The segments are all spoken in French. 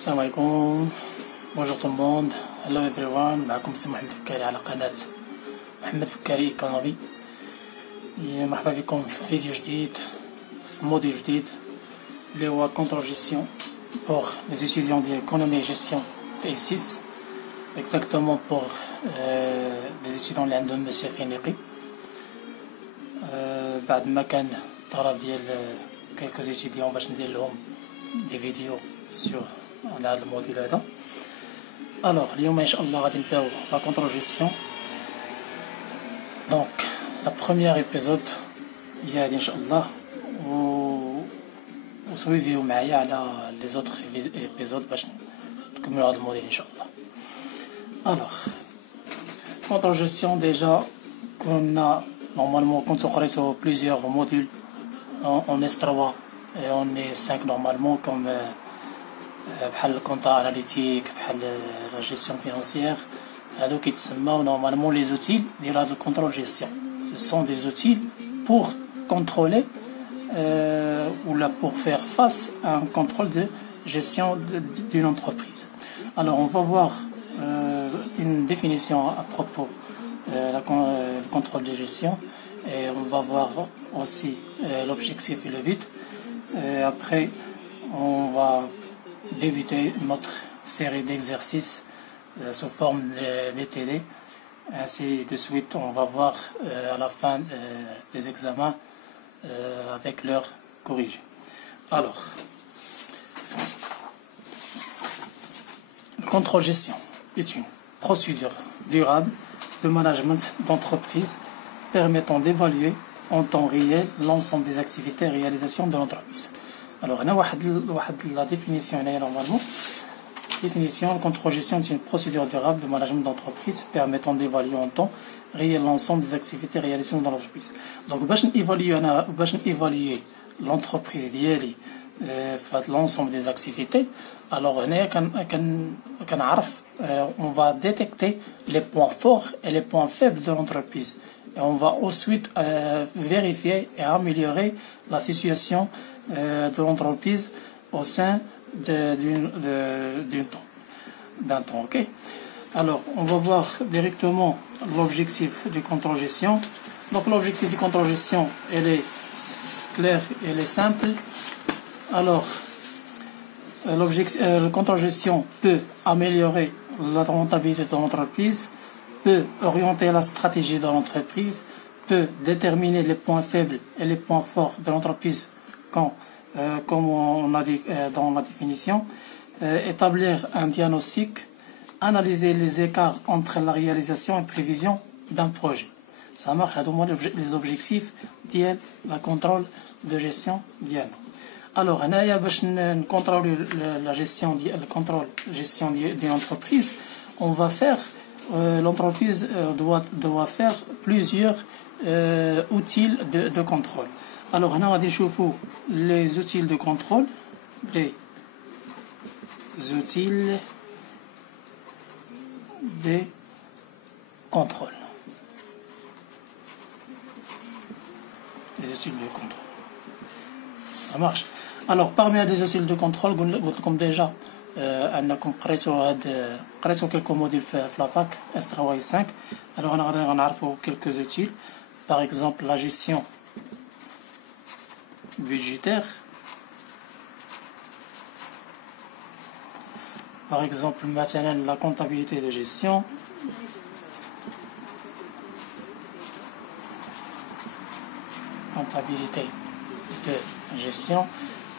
السلام عليكم. بونجور تو موند. هلو ايفريوان، معكم سي محمد بكاري على قناة محمد بكاري ايكونومي. مرحبا بكم في فيديو جديد، في موديل جديد اللي هو كونترول جيستيون بور لي ستوديون ديال ايكونومي اي جيستيون تي 6 اكزاكتومون بور لي ستوديون اللي عندهم مسيو فينيقي. بعد ما كان طلب ديال كالكو ستوديون باش ندير لهم دي فيديو سور على هذا الموديل هذا. الوغ اليوم ان شاء الله غادي نبداو لا كونترول جيستيون. دونك لا بروميير ايبيزود هي هادي ان شاء الله، و سويفيو معايا على لي زوتر ايبيزود باش نكملو هذا الموديل ان شاء الله. الوغ كونترول جيستيون ديجا كنا نورمالمون كنت قريتو بليزيور موديل اون اس 3 et on est 5 normalement comme بحال الكونتا اناليتيك، بحال لا جيستيون فينانسيير. هادو كيتسماو نورمالمون لي زوتيل ديال هاد الكونترول جيستيون. Ce sont des outils pour contrôler ou là pour faire face à un contrôle de gestion d'une entreprise. Alors on va voir une définition à propos le contrôle de gestion, et on va voir aussi l'objectif et le but. Et après on va débuter notre série d'exercices sous forme DTD. Ainsi de suite, on va voir à la fin des examens avec l'heure corrigée. Alors, le contrôle gestion est une procédure durable de management d'entreprise permettant d'évaluer en temps réel l'ensemble des activités et réalisations de l'entreprise. Alors, on a la définition normalement. Définition: le contrôle gestion est une procédure durable de management d'entreprise permettant d'évaluer en temps réel l'ensemble des activités réalisées dans l'entreprise. Donc, باش évaluer l'entreprise ديالي في l'ensemble des activités. Alors, on va détecter les points forts et les points faibles de l'entreprise. Et on va ensuite vérifier et améliorer la situation de l'entreprise au sein d'un temps. Ok. Alors, on va voir directement l'objectif du contrôle gestion. Donc, l'objectif du contrôle gestion, elle est claire, elle est simple. Alors, le contrôle gestion peut améliorer la rentabilité de l'entreprise, peut orienter la stratégie de l'entreprise, peut déterminer les points faibles et les points forts de l'entreprise comme on a dit dans la définition, établir un diagnostic, analyser les écarts entre la réalisation et prévision d'un projet. Ça marche à les objectifs de la contrôle de gestion d'IANO. Alors, pour contrôler la gestion d'une entreprise, on va faire l'entreprise doit faire plusieurs outils de contrôle. Alors, on va voir les outils de contrôle. Les outils de contrôle. Les outils de contrôle. Ça marche. Alors, parmi les outils de contrôle, comme déjà, أنكم قريتوا quelques modules في la fac S3 et 5. Alors, on va نعرفوا quelques outils. Par exemple, la gestion budgétaire. Par exemple, maintenant, la comptabilité de gestion. Comptabilité de gestion.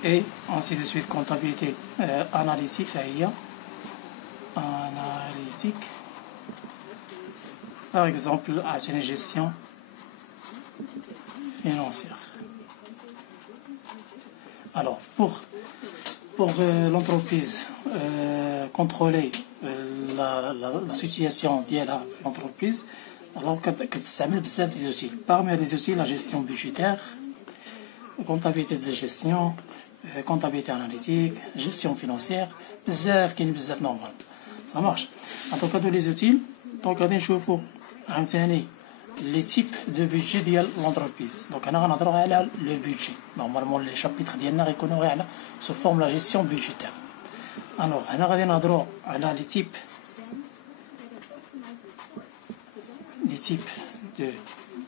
Et ainsi de suite, comptabilité analytique, ça y est. Analytique. Par exemple, la gestion financière. Alors, pour l'entreprise, contrôler la situation de l'entreprise, alors que ça met des outils. Parmi les outils, la gestion budgétaire, comptabilité de gestion, comptabilité analytique, gestion financière, bzaf normal. Ça marche. En tout cas, tous les outils, donc on va les types de budget de l'entreprise. Donc on va voir le budget. Normalement, les chapitres d'IANA sous forme de la gestion budgétaire. الوغ هنا غادي نهضرو على لي تيب de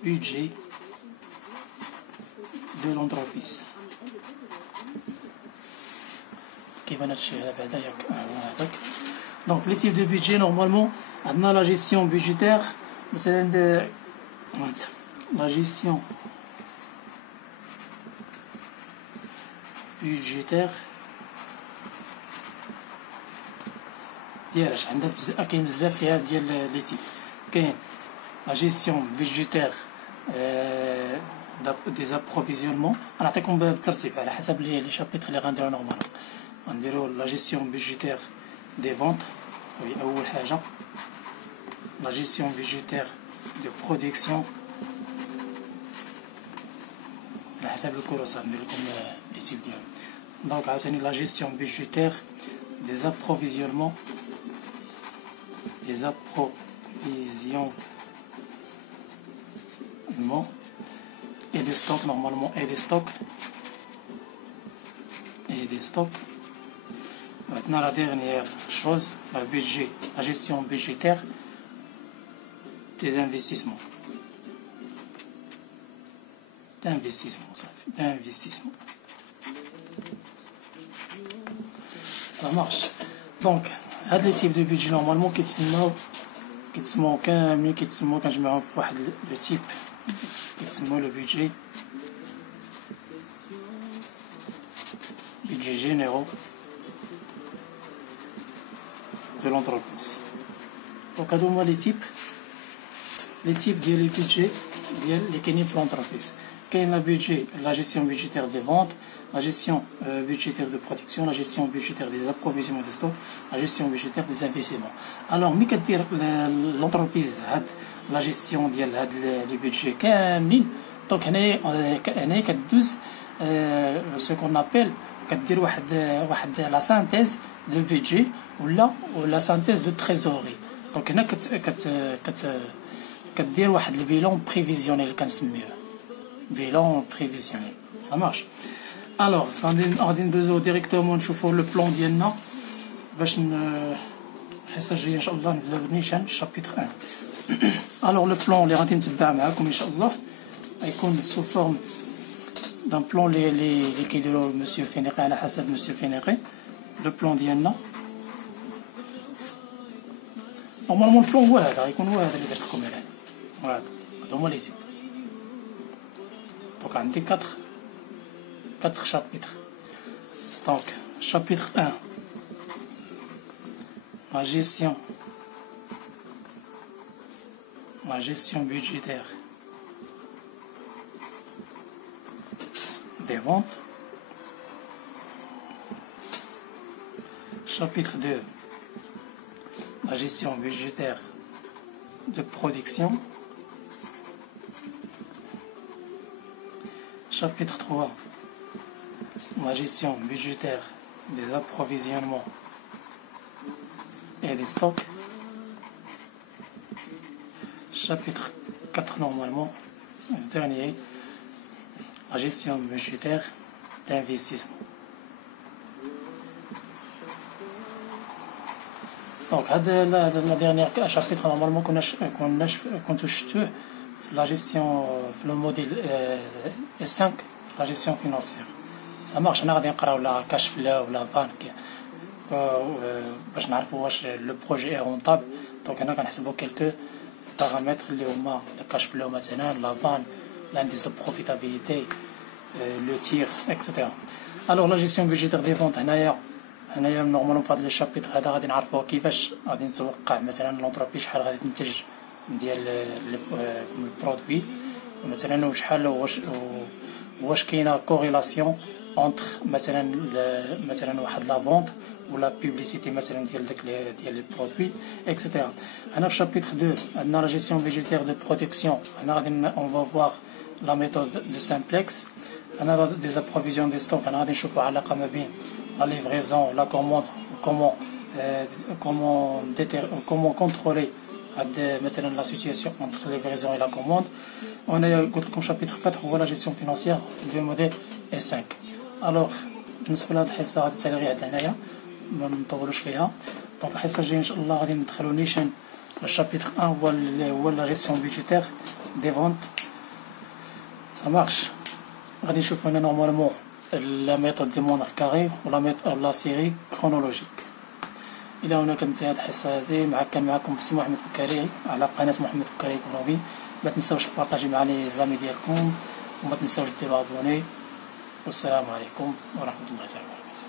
budget de l'entreprise. كيبان هادشي بعدا ياك هذاك. دونك لي تيب دو بيدجي نورمالمون عندنا لا جيستيون بيدجيتير مثلا لا جيستيون بيدجيتير ديالاش عندها كاين بزاف فيها ديال لي تيب. كاين لا جيستيون بيدجيتير دي زابروفيزيونمون. غنعطيكم بالترتيب على حسب لي شابيتر اللي غنديرو نورمالمون. غنديرو لا جيستيون بيدجيتير دي فونت هي اول حاجه. لا جيستيون بيدجيتير دو برودكسيون على حسب الكورس غندير لكم لي تيب ديالو. دونك عاوتاني لا جيستيون بيدجيتير دي زابروفيزيونمون et des stocks normalement et des stocks. Maintenant la dernière chose, le budget, la gestion budgétaire des investissements. D'investissement. Ça marche. Donc هاد لي تيب دو بيدجي نورمالمون كيتسموا كاملين كنجمعوهم في واحد لو تيب كيتسموا لو بيدجي جينيرو دو لونتربريز. دونك هادو هما لي تيب ديال لي بيدجي ديال اللي كاينين في لونتربريز. كاين لا بيدجي لا جيستيون بيدجيتير دي فونت, la gestion budgétaire de production, la gestion budgétaire des approvisionnements de stock, la gestion budgétaire des investissements. Alors, ملي كدير l'entreprise هاد la gestion ديال هاد لي بيدجي كاملين, دونك هنايا كدوز ce qu'on appelle كدير واحد لا سانتيز دو بيدجي ولا سانتيز دو تريزوري. دونك هنا كدير واحد البيلون بريفيزيونيل كنسميوه بيلون بريفيزيونيل. Ça marche. Alors غادي ندوزو ديريكتومون نشوفو لو بلان ديالنا باش الحصه الجايه ان شاء الله نبداو نيشان شابيتر 1. الوغ لو بلان اللي غادي نتبع معاكم ان شاء الله غيكون سو فورم دان بلان اللي كيديرو مسيو فينيقي على حسب مسيو فينيقي. لو بلان ديالنا نورمالمون البلان هو هذا, غيكون هو هذا اللي درت لكم عليه. هذا هما لي تيب. دونك عندي 4 chapitres. Donc, chapitre 1, la gestion budgétaire des ventes. Chapitre 2, la gestion budgétaire de production. Chapitre 3, la gestion budgétaire des approvisionnements et des stocks. Chapitre 4 normalement, le dernier, la gestion budgétaire d'investissement. Donc la dernière chapitre normalement qu'on touche tout, la gestion, le modèle S5, la gestion financière. Ça marche. هنا غادي نقراو لا كاش فلو ولا بانك باش نعرفوا واش لو بروجي اي رونطابل. دونك هنا كنحسبوا كيلكو بارامتر اللي هما لا كاش فلو مثلا, لا فان, لانديس دو بروفيتابيليتي, لو تير اكسيتيرا. الوغ لا جيستيون بيدجيتير دي فونت هنايا نورمالمون في هذا لي شابيتر هذا غادي نعرفوا كيفاش غادي نتوقع مثلا لونتروبريز شحال غادي تنتج ديال البرودوي مثلا, وشحال واش كاينه كوريلاسيون entre مثلا واحد لا فونت ولا بوبليسيتي مثلا ديال لي برودوي اكسيتيرا. هنا في شابيتر 2 عندنا لا جيستيون فيجيتير دو بروتيكسيون. هنا غادي اون فوا فوار لا ميثود دو سامبلكس. هنا دي زابروفيزيون دي ستوك. هنا غادي نشوفوا علاقه ما بين لا ليفريزون لا كوموند كومون كونترولي هاد مثلا لا سيتوياسيون entre ليفريزون et la commande. وهنايا قلت لكم شابيتر 4 هو لا جيستيون فينانسيير دو موديل S5. الوغ بالنسبه لهاد الحصه غادي تسالي غير عند هنايا. ما نطولوش فيها. دونك الحصه الجايه ان شاء الله غادي ندخلو نيشان الشابيتر 1 هو لا جيستيون بيدجيتير دي فونت. سا مارش. غادي نشوفو هنا نورمالمون لا ميثود دي مونر كاري ولا ميثود لا سيري كرونولوجيك. الى هنا كانت هذه الحصه هذه كان معكم بسم محمد بكاري على قناه محمد بكاري ايكونومي. ما تنساوش بارطاجي مع لي زامي ديالكم وما تنساوش ديروا ابوني. والسلام عليكم ورحمه الله وبركاته.